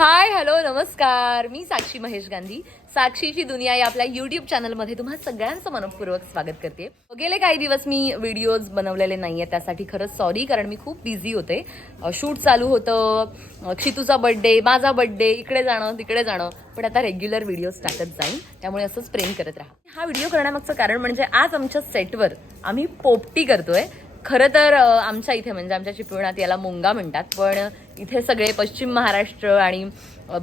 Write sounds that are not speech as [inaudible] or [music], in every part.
Hi hello नमस्कार. मी साक्षी महेश गांधी. साक्षीची दुनिया या आपल्या युट्यूब चॅनलमध्ये तुम्हा सगळ्यांचं मनपूर्वक स्वागत करते. गेले काही दिवस मी व्हिडिओज बनवलेले नाहीये त्यासाठी खरंच सॉरी कारण मी खूप बिझी होते. शूट चालू होतं क्षितूचा बड्डे माझा बड्डे इकडे जाणं तिकडे जाणं. पण आता रेग्युलर व्हिडिओज टाकत जाईन त्यामुळे असंच प्रेम करत राहा. हा व्हिडिओ करण्यामागचं कारण म्हणजे आज आमच्या सेटवर आम्ही पोपटी करतोय. खरं तर आमच्या इथे म्हणजे आमच्या चिपळुणात याला मुंगा म्हणतात पण इथे सगळे पश्चिम महाराष्ट्र आणि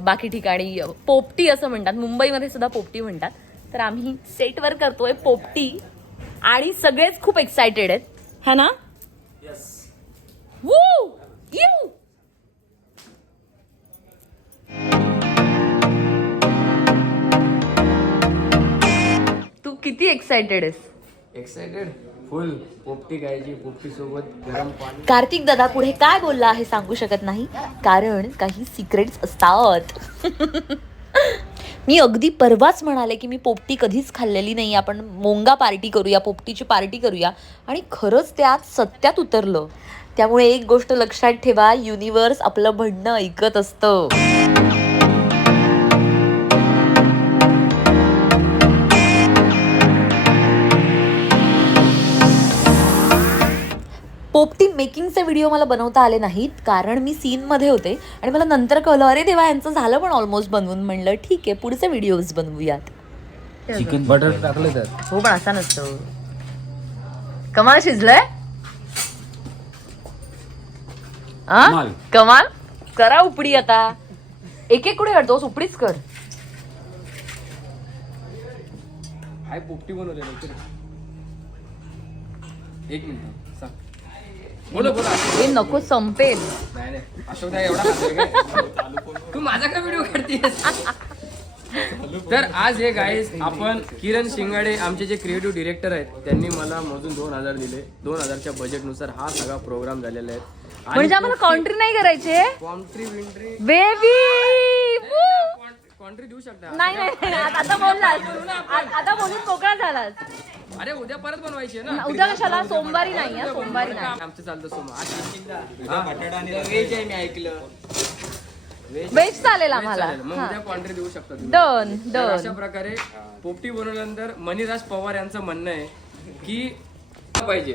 बाकी ठिकाणी पोपटी असं म्हणतात. मुंबईमध्ये सुद्धा पोपटी म्हणतात. तर आम्ही सेटवर करतोय पोपटी आणि सगळेच खूप एक्सायटेड आहेत. है ना? Woo! Ew! तू किती एक्सायटेड आहेस? एक्साइटेड फुल पोपटी गायची पोपटी सोबत गरम पाणी. कार्तिक दादा पुढे काय बोलला हे सांगू शकत नाही कारण काही सिक्रेट्स असतात. मी अगदी परवाच म्हणाले की मी पोपटी कधीच खाल्लेली नाही आपण मोंगा पार्टी करूया पोपटीची पार्टी करूया आणि खरंच त्यात सत्यात उतरलं. त्यामुळे एक गोष्ट लक्षात ठेवा युनिवर्स आपलं म्हणणं ऐकत असतं. पोपटी मेकिंगचे व्हिडिओ मला बनवता आले नाहीत कारण मी सीनमध्ये होते आणि मला नंतर कळलं अरे देवा यांचं झालं पण ऑलमोस्ट बनवून. म्हणलं ठीक आहे पुढचे व्हिडिओज बनवूयात. चिकन बटर टाकलं त्यात. हो पण असा नसतो. कमाल शिजलंय? आ? कमाल. कमाल? करा उपडी आता. एक एक कुठे करतोस? उपडीच कर. हाय पोपटी एक मिनिट सांग. बोला बोला. हे नको संपेल. नाही नाही. अशोक दादा एवढा खातोय काय? तू माझा का व्हिडिओ काढतेस तर आज हे गाईस आपण किरण शिंगाडे आमचे जे क्रिएटिव्ह डिरेक्टर आहेत त्यांनी मला मोजून दोन हजार दिले. दोन हजारच्या बजेटनुसार हा सगळा प्रोग्राम झालेला आहे. म्हणजे आम्हाला कॉन्ट्री नाही करायचे कॉन्ट्री विंट्री बेबी कॉन्ट्री देऊ शकता. नाही आता बोललास. आ- आता बोलून मोकळा झालास. अरे उद्या परत बनवायची आहे ना. उद्या कशाला? सोमवारी नाही हं, सोमवारी नाही. आमचं चालतं सोमा व्हेज आहे मी ऐकलं. वेज चालेल आम्हाला. चालेल. मग उद्या कॉन्ट्री देऊ शकता तुम्ही. डन तर अशा डन प्रकारे पोपटी बनवल्यानंतर मणिराज पवार यांचं म्हणणं आहे की पाहिजे.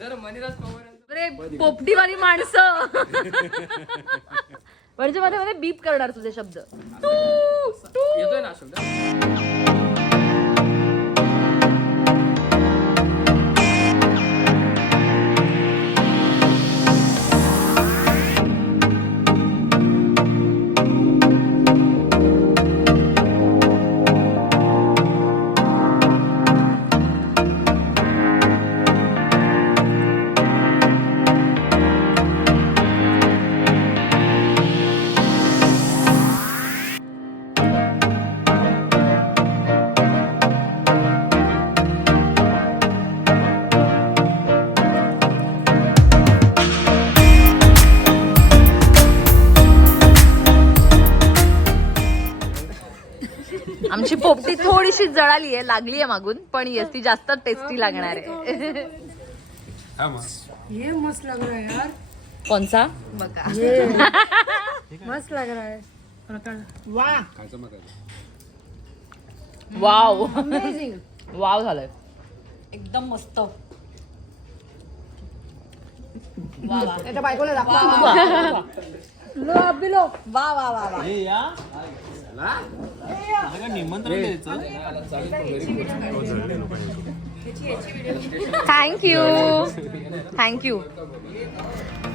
तर मणिराज पवार यांचं अरे पोपटीवाली माणसं. [laughs] म्हणजे मध्ये मध्ये बीप करणार तुझे शब्द. येतोय आमची पोपटी थोडीशी जळाली आहे लागली आहे मागून पण येस ती जास्त टेस्टी लागणार आहे. ये मस्त. लग रहा है यार. कोणचा? मस्त लग रहा है वाह वाव. अमेजिंग वाव झालंय. एकदम मस्त. त्याच्या बायकोला दाखवा. लो अब्बी लो. वा वा वा वा thank you thank you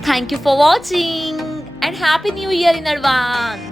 thank you for watching and happy new year in advance